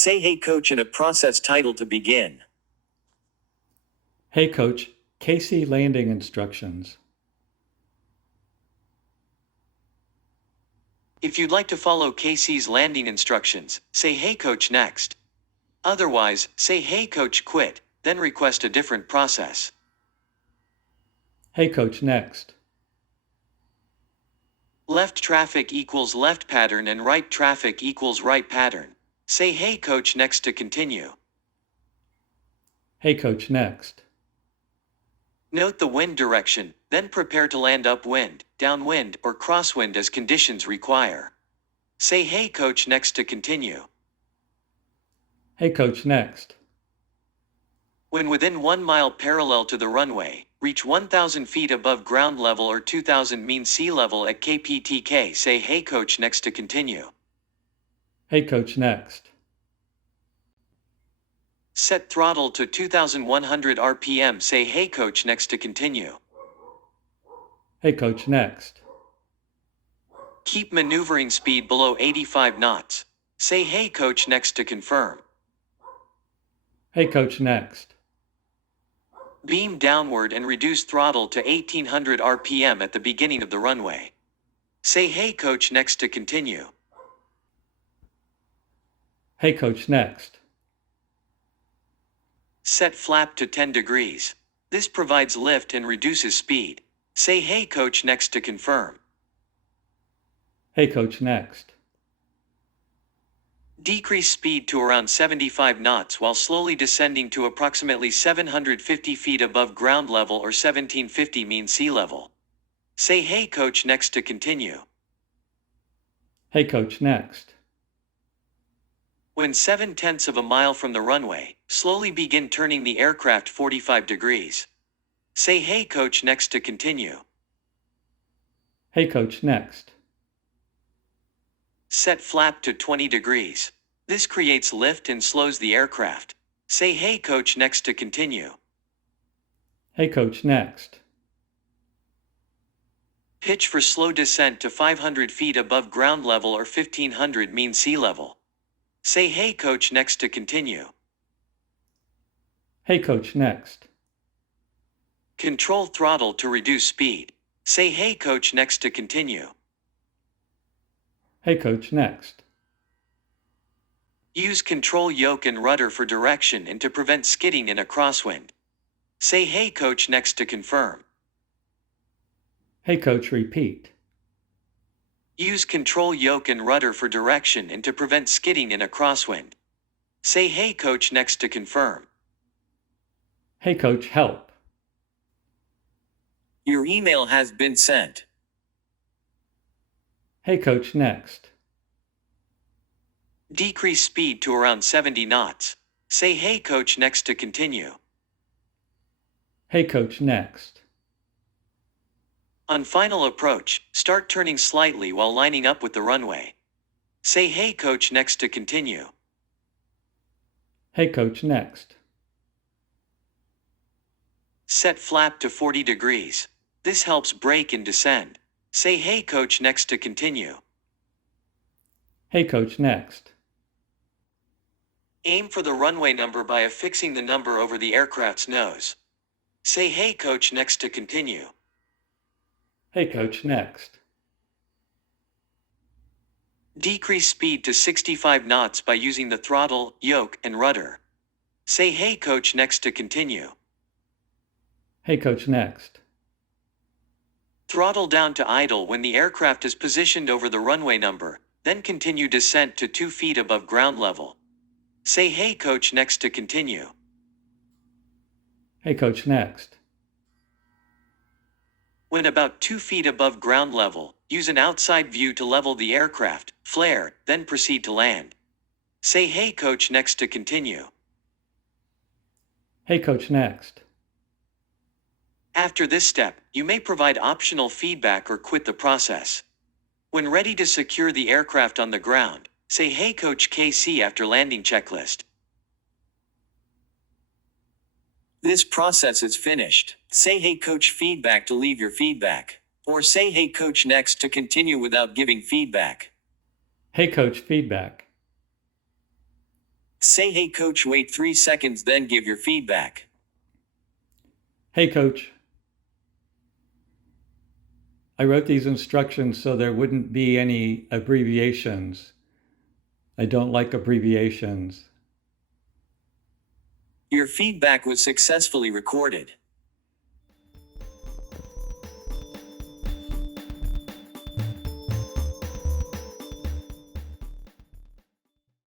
Say hey coach in a process title to begin. Hey coach, KC landing instructions. If you'd like to follow Casey's landing instructions, say hey coach next. Otherwise, say hey coach quit, then request a different process. Hey coach next. Left traffic equals left pattern and right traffic equals right pattern. Say hey coach next to continue. Hey coach next. Note the wind direction, then prepare to land upwind, downwind, or crosswind as conditions require. Say hey coach next to continue. Hey coach next. When within 1 mile parallel to the runway, reach 1,000 feet above ground level or 2,000 mean sea level at KPTK. Say hey coach next to continue. Hey coach next. Set throttle to 2,100 RPM. Say hey coach next to continue. Hey coach next. Keep maneuvering speed below 85 knots. Say hey coach next to confirm. Hey coach next. Beam downward and reduce throttle to 1,800 RPM at the beginning of the runway. Say hey coach next to continue. Hey coach next. Set flap to 10 degrees. This provides lift and reduces speed. Say hey coach next to confirm. Hey coach next. Decrease speed to around 75 knots while slowly descending to approximately 750 feet above ground level or 1,750 mean sea level. Say hey coach next to continue. Hey coach next. When 7/10 of a mile from the runway, slowly begin turning the aircraft 45 degrees. Say hey coach next to continue. Hey coach next. Set flap to 20 degrees. This creates lift and slows the aircraft. Say hey coach next to continue. Hey coach next. Pitch for slow descent to 500 feet above ground level or 1,500 mean sea level. Say hey coach next to continue. Hey coach next. Control throttle to reduce speed. Say hey coach next to continue. Hey coach next. Use control yoke and rudder for direction and to prevent skidding in a crosswind. Say hey coach next to confirm. Hey coach repeat. Use control yoke and rudder for direction and to prevent skidding in a crosswind. Say hey coach next to confirm. Hey coach help. Your email has been sent. Hey coach next. Decrease speed to around 70 knots. Say hey coach next to continue. Hey coach next. On final approach, start turning slightly while lining up with the runway. Say hey coach next to continue. Hey coach next. Set flap to 40 degrees. This helps brake and descend. Say hey coach next to continue. Hey coach next. Aim for the runway number by affixing the number over the aircraft's nose. Say hey coach next to continue. Hey coach next. Decrease speed to 65 knots by using the throttle, yoke, and rudder. Say hey coach next to continue. Hey coach next. Throttle down to idle when the aircraft is positioned over the runway number, then continue descent to 2 feet above ground level. Say hey coach next to continue. Hey coach next. When about 2 feet above ground level, use an outside view to level the aircraft, flare, then proceed to land. Say hey coach next to continue. Hey coach next. After this step, you may provide optional feedback or quit the process. When ready to secure the aircraft on the ground, say hey coach KC after landing checklist. This process is finished. Say hey coach feedback to leave your feedback. Or say hey coach next to continue without giving feedback. Hey coach feedback. Say, hey coach, wait 3 seconds, then give your feedback. Hey coach, I wrote these instructions so there wouldn't be any abbreviations. I don't like abbreviations. Your feedback was successfully recorded.